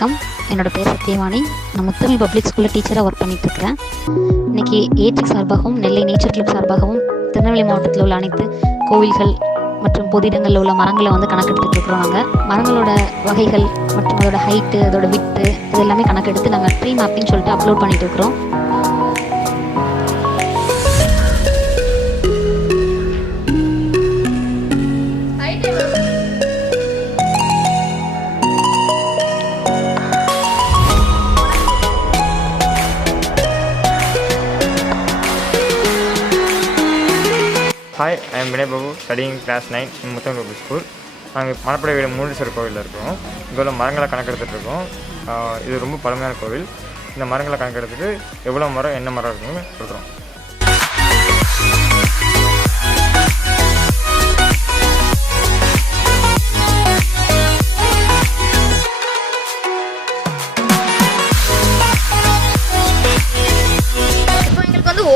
வணக்கம். என்னோடய பேர் சத்யவாணி. நான் முத்தமிழ் பப்ளிக் ஸ்கூலில் டீச்சராக ஒர்க் பண்ணிகிட்ருக்கிறேன். இன்றைக்கி ஏஜெக் சார்பாகவும் நெல்லை நேச்சர் கிளப் சார்பாகவும் திருநெல்வேலி மாவட்டத்தில் உள்ள அனைத்து கோவில்கள் மற்றும் பொது இடங்களில் உள்ள மரங்களை கணக்கெடுத்துட்ருக்குறோம். நாங்கள் மரங்களோட வகைகள் மற்றும் அதோட ஹைட்டு, அதோட விட்டு இது எல்லாமே கணக்கெடுத்து நாங்கள் ட்ரீ மேப்பிங் சொல்லிட்டு அப்லோட் பண்ணிகிட்டு இருக்கிறோம். Hi, I am Vinay Babu, studying class 9 in Muthamil public school. நாங்கள் மணப்படை வீடு மூலீஸ்வரர் கோவிலில் இருக்கோம். இங்கே உள்ள மரங்களை கணக்கெடுத்துட்ருக்கோம். இது ரொம்ப பழமையான கோவில். இந்த மரங்களை கணக்கெடுத்துட்டு எவ்வளோ மரம் என்ன மரம் இருக்குன்னு சொல்கிறோம்.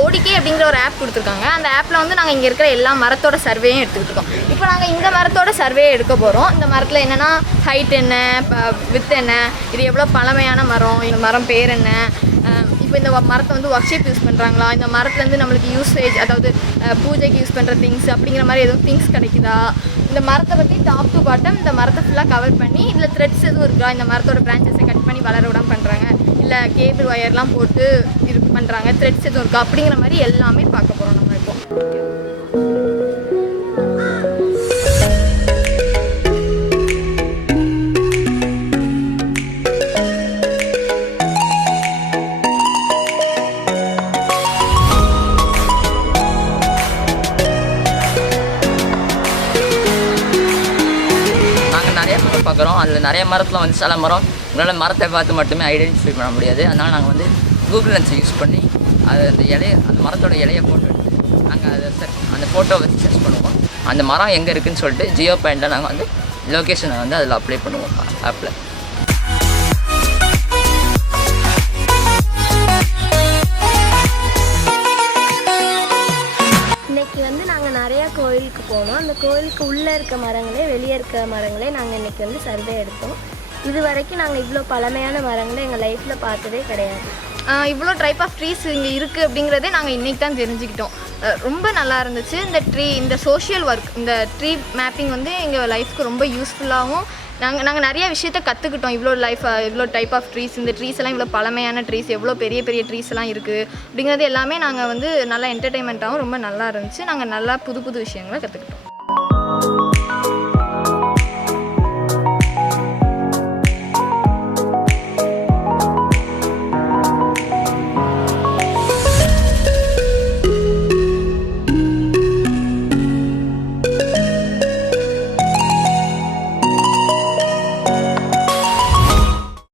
ஓடிக்கே அப்படிங்கிற ஒரு ஆப் கொடுத்துருக்காங்க. அந்த ஆப்பில் நாங்கள் இங்கே இருக்கிற எல்லா மரத்தோட சர்வேயும் எடுத்துக்கிட்டு இருக்கோம். இப்போ நாங்கள் இந்த மரத்தோட சர்வே எடுக்க போகிறோம். இந்த மரத்தில் என்னென்னா ஹைட் என்ன, வித் என்ன, இது எவ்வளோ பழமையான மரம், இந்த மரம் பேர் என்ன, இப்போ இந்த மரத்தை ஒர்க் ஷீப் யூஸ் பண்ணுறாங்களா, இந்த மரத்துலேருந்து நம்மளுக்கு யூசேஜ், அதாவது பூஜைக்கு யூஸ் பண்ணுற திங்ஸ் அப்படிங்கிற மாதிரி எதுவும் திங்ஸ் கிடைக்குதா, இந்த மரத்தை பற்றி டாப் டு பாட்டம் இந்த மரத்தை ஃபுல்லாக கவர் பண்ணி இதில் த்ரெட்ஸ் எதுவும் இருக்கா, இந்த மரத்தோட பிரான்ச்சஸை கட் பண்ணி வளர விடாமல் பண்ணுறாங்க, இல்லை கேபிள் ஒயர்லாம் போட்டு இது பண்ணுறாங்க, த்ரெட்ஸ் எதுவும் இருக்கா அப்படிங்கிற மாதிரி எல்லாமே பார்க்க போகிறோம் நம்ம இப்போ. பார்க்குறோம். அதில் நிறைய மரத்தில் சில மரம் உங்களால் மரத்தை பார்த்து மட்டுமே ஐடென்டிஃபை பண்ண முடியாது. அதனால் நாங்கள் கூகுள் லென்ஸை யூஸ் பண்ணி அது அந்த மரத்தோட இலையை போட்டு நாங்கள் அந்த ஃபோட்டோ வச்சு சர்ச் பண்ணுவோம். அந்த மரம் எங்கே இருக்குதுன்னு சொல்லிட்டு ஜியோ பாயிண்டில் நாங்கள் லொக்கேஷனை அதில் அப்ளை பண்ணுவோம் ஆப்பில். நாங்கள் நிறையா கோயிலுக்கு போனோம். அந்த கோயிலுக்கு உள்ளே இருக்க மரங்களே வெளியே இருக்க மரங்களே நாங்கள் இன்றைக்கி சர்வே எடுத்தோம். இது வரைக்கும் நாங்கள் இவ்வளோ பழமையான மரங்களை எங்கள் லைஃப்பில் பார்த்ததே கிடையாது. இவ்வளோ டைப் ஆஃப் ட்ரீஸ் இங்கே இருக்குது அப்படிங்கிறதே நாங்கள் இன்றைக்கி தான் தெரிஞ்சுக்கிட்டோம். ரொம்ப நல்லா இருந்துச்சு. இந்த சோஷியல் ஒர்க், இந்த ட்ரீ மேப்பிங் எங்கள் லைஃப்க்கு ரொம்ப யூஸ்ஃபுல்லாகவும் நாங்கள் நிறைய விஷயத்த கற்றுக்கிட்டோம். இவ்வளோ டைப் ஆஃப் ட்ரீஸ், இந்த ட்ரீஸ் எல்லாம் இவ்வளோ பழமையான ட்ரீஸ், எவ்வளோ பெரிய பெரிய ட்ரீஸ் எல்லாம் இருக்குது அப்படிங்கிறது எல்லாமே நாங்கள் நல்லா என்டர்டெயின்மெண்ட்டாகவும் ரொம்ப நல்லா இருந்துச்சு. நாங்கள் நல்லா புது புது விஷயங்களை கற்றுக்கிட்டோம்.